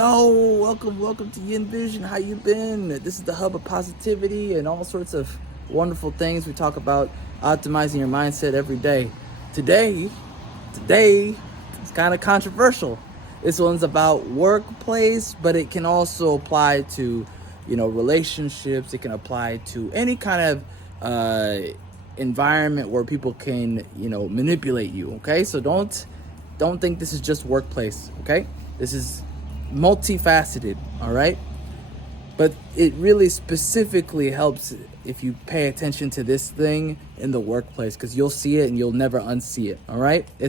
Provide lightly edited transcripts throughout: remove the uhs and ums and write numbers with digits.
Yo, welcome to Yin Vision. How you been? This is the hub of positivity and all sorts of wonderful things. We talk about optimizing your mindset every day. Today, it's kind of controversial. This one's about workplace, but it can also apply to, relationships. It can apply to any kind of environment where people can, manipulate you. Okay, so don't think this is just workplace. Okay, this is multifaceted, all right? But it really specifically helps if you pay attention to this thing in the workplace, because you'll see it and you'll never unsee it, all right? It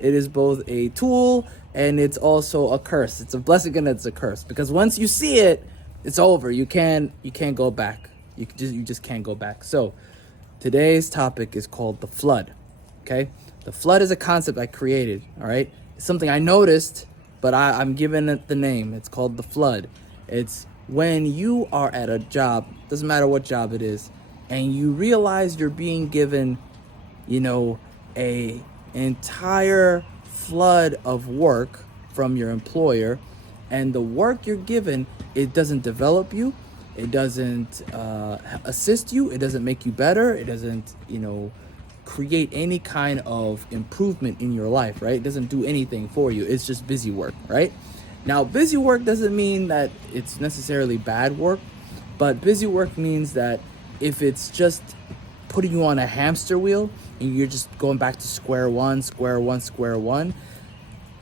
is both a tool and it's also a curse. It's a blessing and it's a curse, because once you see it, it's over. You can't go back. You just can't go back. So today's topic is called the flood, okay? The flood is a concept I created, all right? It's something I noticed, but I'm giving it the name. It's called the flood. It's when you are at a job, doesn't matter what job it is, and you realize you're being given, a entire flood of work from your employer, and the work you're given, it doesn't develop you, it doesn't assist you, it doesn't make you better, it doesn't, create any kind of improvement in your life, right? It doesn't do anything for you. It's just busy work, right? Now, busy work doesn't mean that it's necessarily bad work, but busy work means that if it's just putting you on a hamster wheel and you're just going back to square one,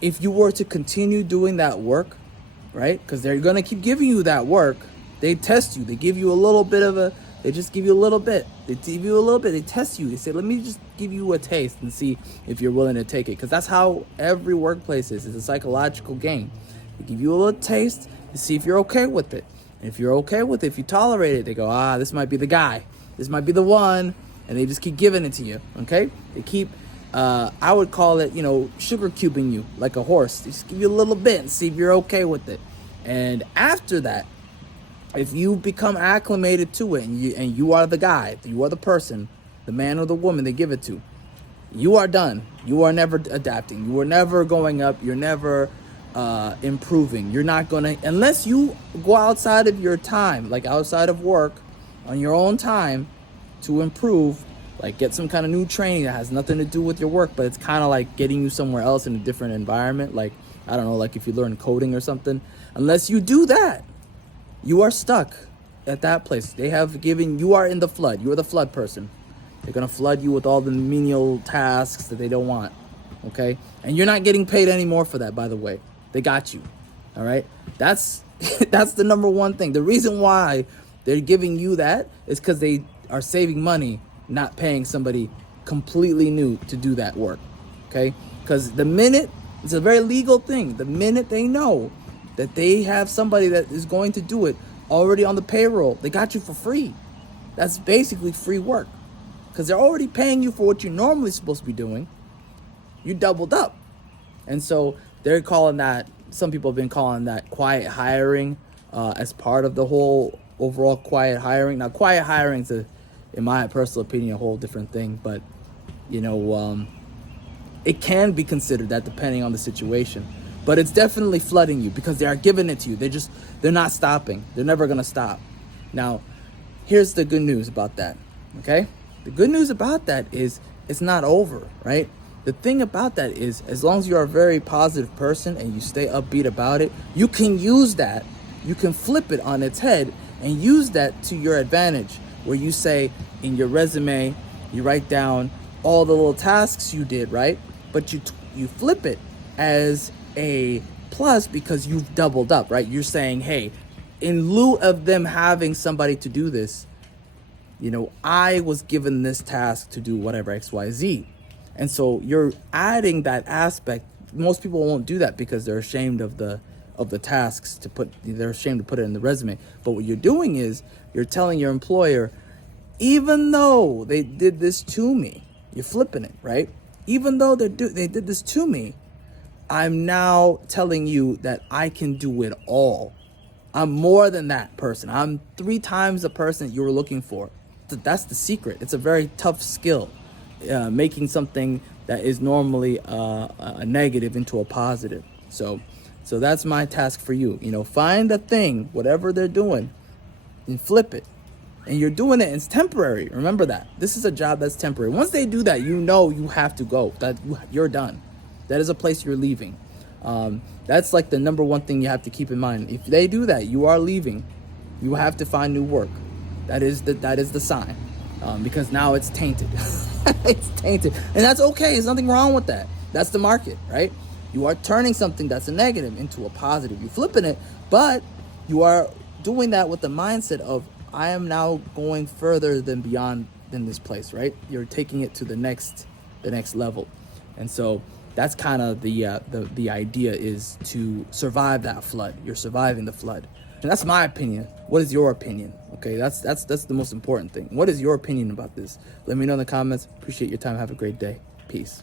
if you were to continue doing that work, right? Because they're going to keep giving you that work. They test you. They give you a little bit they just give you a little bit. They give you a little bit. They test you. They say, let me just give you a taste and see if you're willing to take it. Because that's how every workplace is. It's a psychological game. They give you a little taste to see if you're okay with it. And if you're okay with it, if you tolerate it, they go, this might be the guy. This might be the one. And they just keep giving it to you, okay? They keep, I would call it, sugar cubing you like a horse. They just give you a little bit and see if you're okay with it. And after that, if you become acclimated to it and you are the guy, you are the person, the man or the woman they give it to, you are done. You are never adapting. You are never going up. You're never improving. You're not going to, unless you go outside of your time, like outside of work, on your own time to improve, like get some kind of new training that has nothing to do with your work, but it's kind of like getting you somewhere else in a different environment. Like, I don't know, like if you learn coding or something, unless you do that, you are stuck at that place. They have given, you are in the flood. You are the flood person. They're going to flood you with all the menial tasks that they don't want, okay? And you're not getting paid anymore for that, by the way. They got you, all right? That's the number one thing. The reason why they're giving you that is because they are saving money, not paying somebody completely new to do that work, okay? Because the minute, it's a very legal thing, the minute they know that they have somebody that is going to do it already on the payroll, they got you for free. That's basically free work, because they're already paying you for what you're normally supposed to be doing. You doubled up. And so they're calling that, some people have been calling that quiet hiring as part of the whole overall quiet hiring. Now, quiet hiring is, in my personal opinion, a whole different thing, but it can be considered that depending on the situation. But it's definitely flooding you because they are giving it to you. They're not stopping. They're never going to stop. Now, here's the good news about that, okay? The good news about that is it's not over, right? The thing about that is, as long as you're a very positive person and you stay upbeat about it, you can use that. You can flip it on its head and use that to your advantage, where you say in your resume, you write down all the little tasks you did, right? But you flip it as a plus because you've doubled up, right? You're saying, hey, in lieu of them having somebody to do this, I was given this task to do whatever XYZ. And so you're adding that aspect. Most people won't do that because they're ashamed of the tasks they're ashamed to put it in the resume. But what you're doing is you're telling your employer, even though they did this to me, you're flipping it, right? Even though they did this to me, I'm now telling you that I can do it all. I'm more than that person. I'm 3 times the person you were looking for. That's the secret. It's a very tough skill, making something that is normally a negative into a positive. So So that's my task for you. Find a thing, whatever they're doing, and flip it. And you're doing it, and it's temporary. Remember that. This is a job that's temporary. Once they do that, you have to go. That you're done. That is a place you're leaving. That's like the number one thing you have to keep in mind. If they do that, you are leaving. You have to find new work. That is the sign. Because now it's tainted. It's tainted. And that's okay. There's nothing wrong with that. That's the market, right? You are turning something that's a negative into a positive. You're flipping it, but you are doing that with the mindset of, I am now going further than this place, right? You're taking it to the next level. And so that's kind of the idea, is to survive that flood. You're surviving the flood. And that's my opinion. What is your opinion? Okay, that's the most important thing. What is your opinion about this? Let me know in the comments. Appreciate your time. Have a great day. Peace.